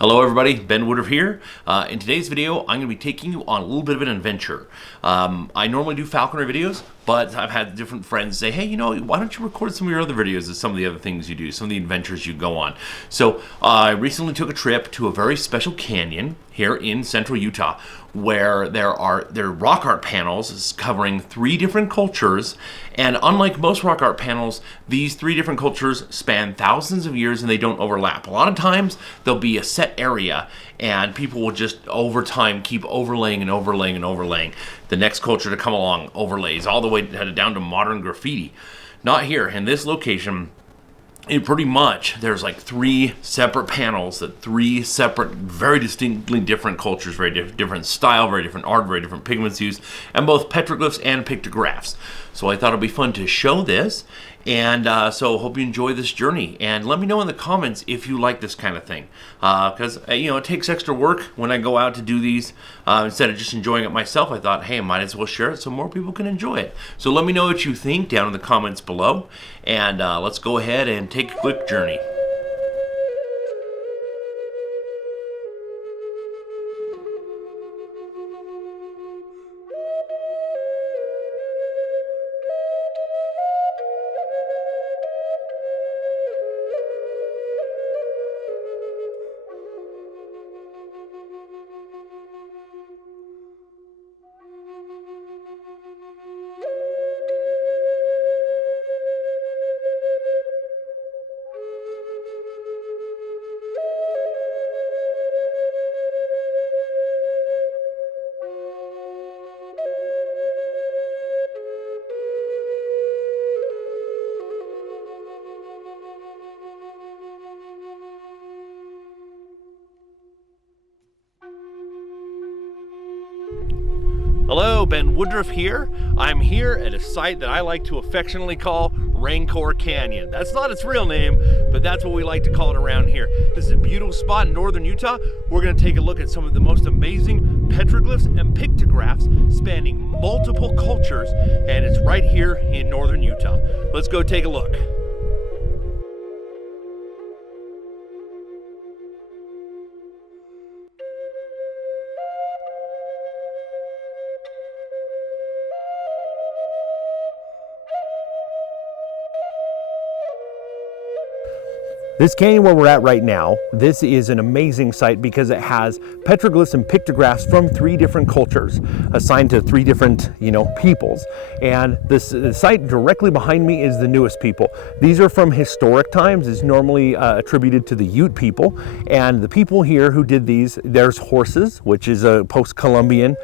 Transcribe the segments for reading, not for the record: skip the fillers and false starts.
Hello everybody, Ben Woodruff here. In today's video, I'm going to be taking you on a little bit of an adventure. I normally do falconry videos, but I've had different friends say, hey, why don't you record some of your other videos of some of the other things you do, some of the adventures you go on. So I recently took a trip to a very special canyon here in central Utah, where there are rock art panels covering 3 different cultures, and unlike most rock art panels, these 3 different cultures span thousands of years and they don't overlap. A lot of times there'll be a set area and people will just over time keep overlaying and overlaying and overlaying. The next culture to come along overlays all the way down to modern graffiti. Not here. In this location, pretty much there's like 3 separate panels that 3 separate, very distinctly different cultures, very different style, very different art, very different pigments used, and both petroglyphs and pictographs. So I thought it'd be fun to show this, and so hope you enjoy this journey. And let me know in the comments if you like this kind of thing, because it takes extra work when I go out to do these. Instead of just enjoying it myself, I thought, hey, I might as well share it so more people can enjoy it. So let me know what you think down in the comments below, and let's go ahead and take a quick journey. Hello, Ben Woodruff here. I'm here at a site that I like to affectionately call Rancor Canyon. That's not its real name, but that's what we like to call it around here. This is a beautiful spot in northern Utah. We're going to take a look at some of the most amazing petroglyphs and pictographs spanning multiple cultures, and it's right here in northern Utah. Let's go take a look. This canyon where we're at right now, this is an amazing site because it has petroglyphs and pictographs from 3 different cultures assigned to 3 different, peoples. And the site directly behind me is the newest people. These are from historic times. It's normally attributed to the Ute people. And the people here who did these, there's horses, which is a post-Columbian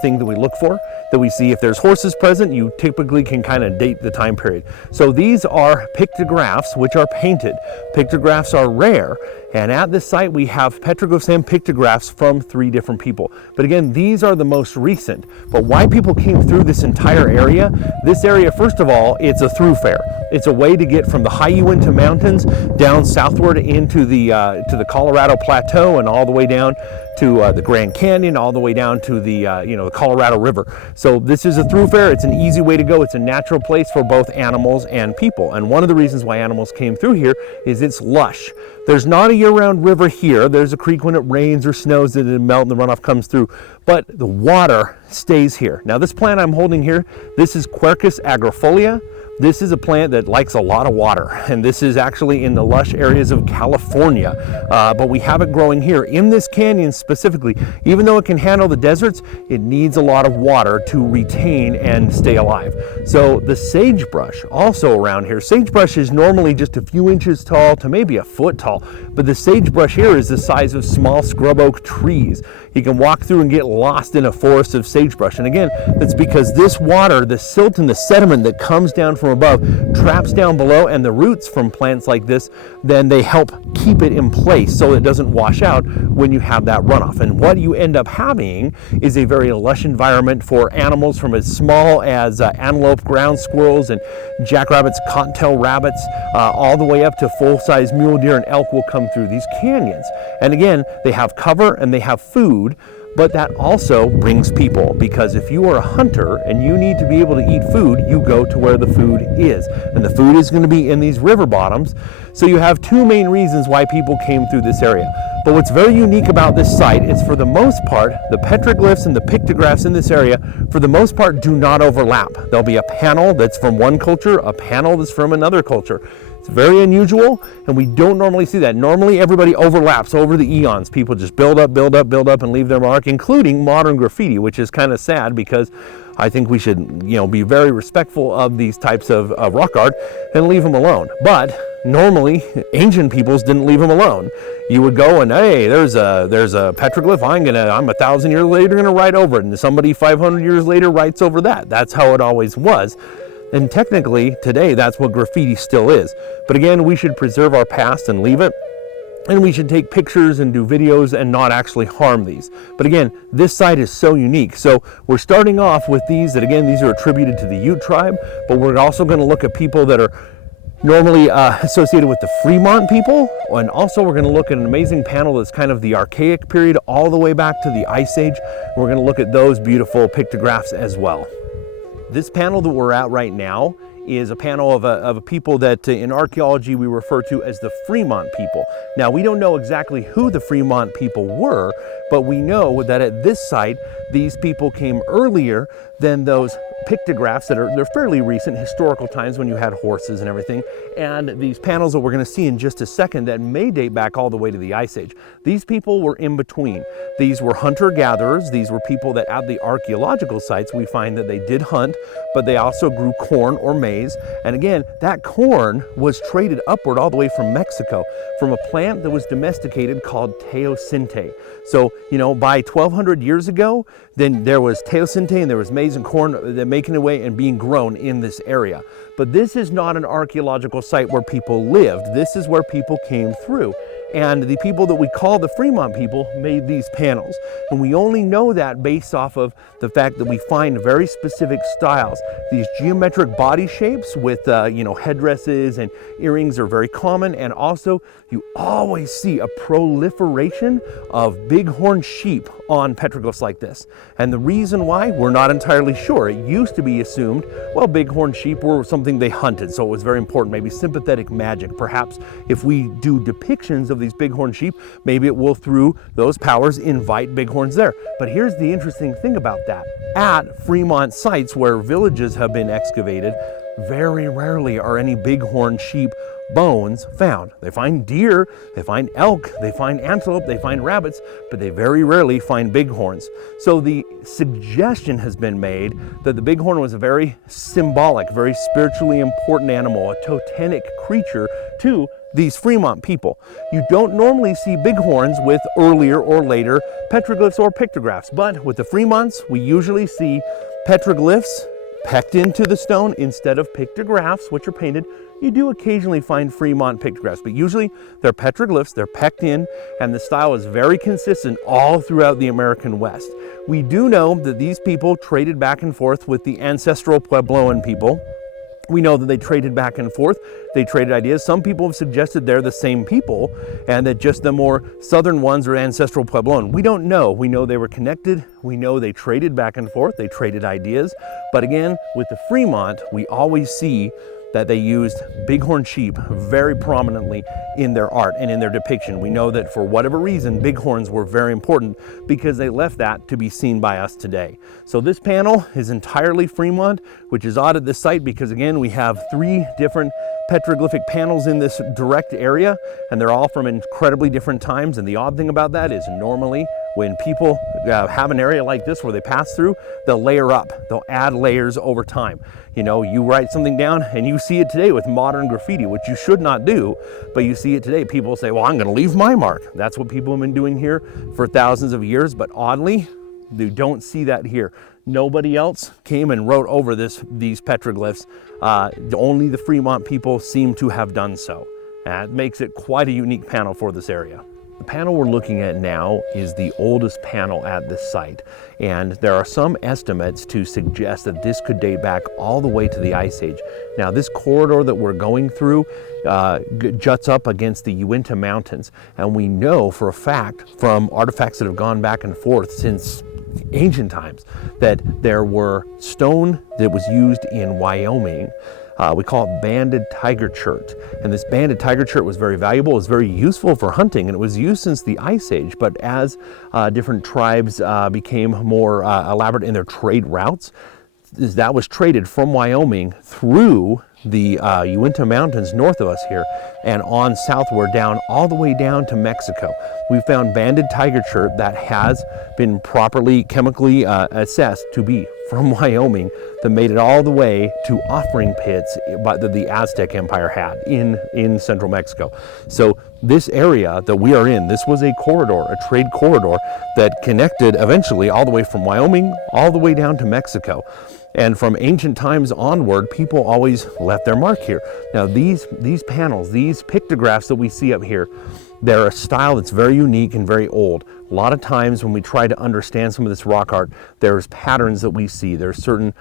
thing that we look for, that we see. If there's horses present, you typically can kind of date the time period. So these are pictographs, which are painted. Pictographs are rare, and at this site we have petroglyphs and pictographs from 3 different people. But again, these are the most recent. But why people came through this entire area? This area, first of all, it's a thoroughfare. It's a way to get from the high Uinta Mountains down southward into the Colorado Plateau and all the way down to the Grand Canyon, all the way down to the the Colorado River. So this is a thoroughfare. It's an easy way to go. It's a natural place for both animals and people. And one of the reasons why animals came through here is it's lush. There's not a year-round river here. There's a creek when it rains or snows that it melt and the runoff comes through, but the water stays here. Now this plant I'm holding here, this is Quercus agrifolia. This is a plant that likes a lot of water, and this is actually in the lush areas of California, but we have it growing here in this canyon specifically. Even though it can handle the deserts, it needs a lot of water to retain and stay alive. So the sagebrush also around here, sagebrush is normally just a few inches tall to maybe a foot tall, but the sagebrush here is the size of small scrub oak trees. You can walk through and get lost in a forest of sagebrush. And again, that's because this water, the silt and the sediment that comes down from above, traps down below, and the roots from plants like this, then they help keep it in place so it doesn't wash out when you have that runoff. And what you end up having is a very lush environment for animals from as small as antelope, ground squirrels, and jackrabbits, cottontail rabbits, all the way up to full-size mule deer and elk will come through these canyons. And again, they have cover and they have food, but that also brings people, because if you are a hunter and you need to be able to eat food, you go to where the food is. And the food is going to be in these river bottoms. So you have 2 main reasons why people came through this area. But what's very unique about this site is, for the most part, the petroglyphs and the pictographs in this area, for the most part, do not overlap. There'll be a panel that's from one culture, a panel that's from another culture. It's very unusual, and we don't normally see that. Normally, everybody overlaps over the eons. People just build up, and leave their mark, including modern graffiti, which is kind of sad, because I think we should, be very respectful of these types of rock art and leave them alone. But normally, ancient peoples didn't leave them alone. You would go and, hey, there's a petroglyph. I'm 1,000 years later gonna write over it, and somebody 500 years later writes over that. That's how it always was. And technically, today, that's what graffiti still is. But again, we should preserve our past and leave it. And we should take pictures and do videos and not actually harm these. But again, this site is so unique. So we're starting off with these that, again, these are attributed to the Ute tribe, but we're also going to look at people that are normally associated with the Fremont people. And also we're going to look at an amazing panel that's kind of the archaic period all the way back to the Ice Age. We're going to look at those beautiful pictographs as well. This panel that we're at right now is a panel of a people that in archaeology we refer to as the Fremont people. Now, we don't know exactly who the Fremont people were, but we know that at this site, these people came earlier than those pictographs they're fairly recent, historical times when you had horses and everything, and these panels that we're going to see in just a second that may date back all the way to the Ice Age. These people were in between. These were hunter-gatherers. These were people that at the archaeological sites we find that they did hunt, but they also grew corn or maize. And again, that corn was traded upward all the way from Mexico, from a plant that was domesticated called teosinte. So, by 1200 years ago, then there was teosinte and there was maize and corn that making away and being grown in this area. But this is not an archaeological site where people lived. This is where people came through. And the people that we call the Fremont people made these panels. And we only know that based off of the fact that we find very specific styles. These geometric body shapes with, headdresses and earrings are very common. And also, you always see a proliferation of bighorn sheep on petroglyphs like this. And the reason why, we're not entirely sure. It used to be assumed, well, bighorn sheep were something they hunted, so it was very important. Maybe sympathetic magic. Perhaps if we do depictions of these bighorn sheep, maybe it will, through those powers, invite bighorns there. But here's the interesting thing about that. At Fremont sites where villages have been excavated, very rarely are any bighorn sheep bones found. They find deer, they find elk, they find antelope, they find rabbits, but they very rarely find bighorns. So the suggestion has been made that the bighorn was a very symbolic, very spiritually important animal, a totemic creature to these Fremont people. You don't normally see bighorns with earlier or later petroglyphs or pictographs, but with the Fremonts, we usually see petroglyphs pecked into the stone instead of pictographs, which are painted. You do occasionally find Fremont pictographs, but usually they're petroglyphs, they're pecked in, and the style is very consistent all throughout the American West. We do know that these people traded back and forth with the ancestral Puebloan people. We know that they traded back and forth. They traded ideas. Some people have suggested they're the same people and that just the more southern ones are ancestral Puebloan. We don't know. We know they were connected. We know they traded back and forth. They traded ideas. But again, with the Fremont, we always see that they used bighorn sheep very prominently in their art and in their depiction. We know that for whatever reason, bighorns were very important because they left that to be seen by us today. So this panel is entirely Fremont, which is odd at this site because, again, we have 3 different petroglyphic panels in this direct area, and they're all from incredibly different times. And the odd thing about that is normally when people have an area like this where they pass through, they'll layer up, they'll add layers over time. You write something down and you see it today with modern graffiti, which you should not do, but you see it today. People say, well, I'm going to leave my mark. That's what people have been doing here for thousands of years, but oddly, you don't see that here. Nobody else came and wrote over these petroglyphs. Only the Fremont people seem to have done so. That makes it quite a unique panel for this area. The panel we're looking at now is the oldest panel at this site, and there are some estimates to suggest that this could date back all the way to the Ice Age. Now, this corridor that we're going through juts up against the Uinta Mountains, and we know for a fact from artifacts that have gone back and forth since ancient times that there were stone that was used in Wyoming We call it banded tiger chert. And this banded tiger chert was very valuable, it was very useful for hunting, and it was used since the Ice Age. But as different tribes became more elaborate in their trade routes, that was traded from Wyoming through the Uinta Mountains north of us here and on southward down all the way down to Mexico. We found banded tiger chert that has been properly chemically assessed to be from Wyoming, that made it all the way to offering pits that the Aztec Empire had in central Mexico. So this area that we are in, this was a corridor, a trade corridor that connected eventually all the way from Wyoming all the way down to Mexico. And from ancient times onward, people always left their mark here. Now these panels, these pictographs that we see up here, they're a style that's very unique and very old. A lot of times when we try to understand some of this rock art, there's patterns that we see. There's certain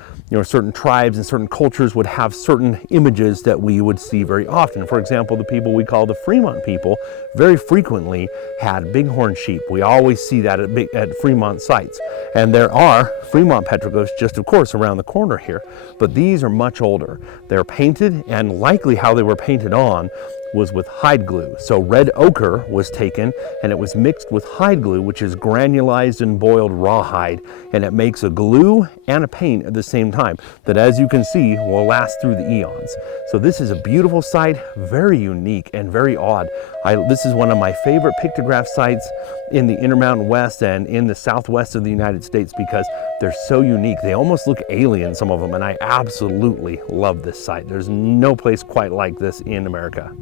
tribes and certain cultures would have certain images that we would see very often. For example, the people we call the Fremont people very frequently had bighorn sheep. We always see that at Fremont sites. And there are Fremont petroglyphs just, of course, around the corner here. But these are much older. They're painted, and likely how they were painted on was with hide glue. So red ochre was taken and it was mixed with hide glue, which is granulized and boiled rawhide, and it makes a glue and a paint at the same time that, as you can see, will last through the eons. So this is a beautiful site, very unique and very odd. This is one of my favorite pictograph sites in the Intermountain West and in the southwest of the United States because they're so unique. They almost look alien, some of them, and I absolutely love this site. There's no place quite like this in America.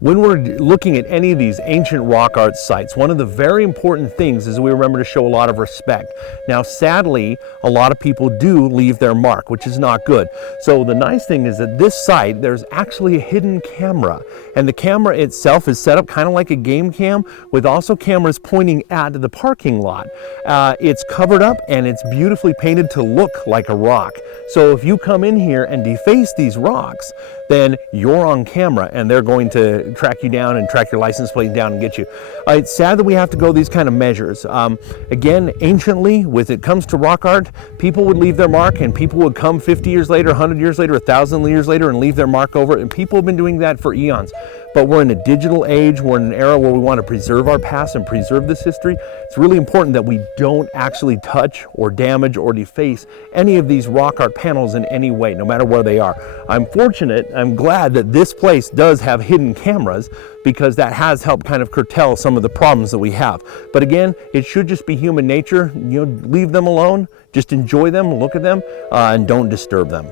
When we're looking at any of these ancient rock art sites, one of the very important things is we remember to show a lot of respect. Now, sadly, a lot of people do leave their mark, which is not good. So the nice thing is that this site, there's actually a hidden camera, and the camera itself is set up kind of like a game cam with also cameras pointing at the parking lot. It's covered up and it's beautifully painted to look like a rock. So if you come in here and deface these rocks, then you're on camera and they're going to track you down and track your license plate down and get you. It's sad that we have to go these kind of measures. Again, anciently, when it comes to rock art, people would leave their mark, and people would come 50 years later, 100 years later, 1,000 years later and leave their mark over it, and people have been doing that for eons. But we're in a digital age, we're in an era where we want to preserve our past and preserve this history. It's really important that we don't actually touch or damage or deface any of these rock art panels in any way, no matter where they are. I'm glad that this place does have hidden cameras, because that has helped kind of curtail some of the problems that we have. But again, it should just be human nature. Leave them alone, just enjoy them, look at them, and don't disturb them.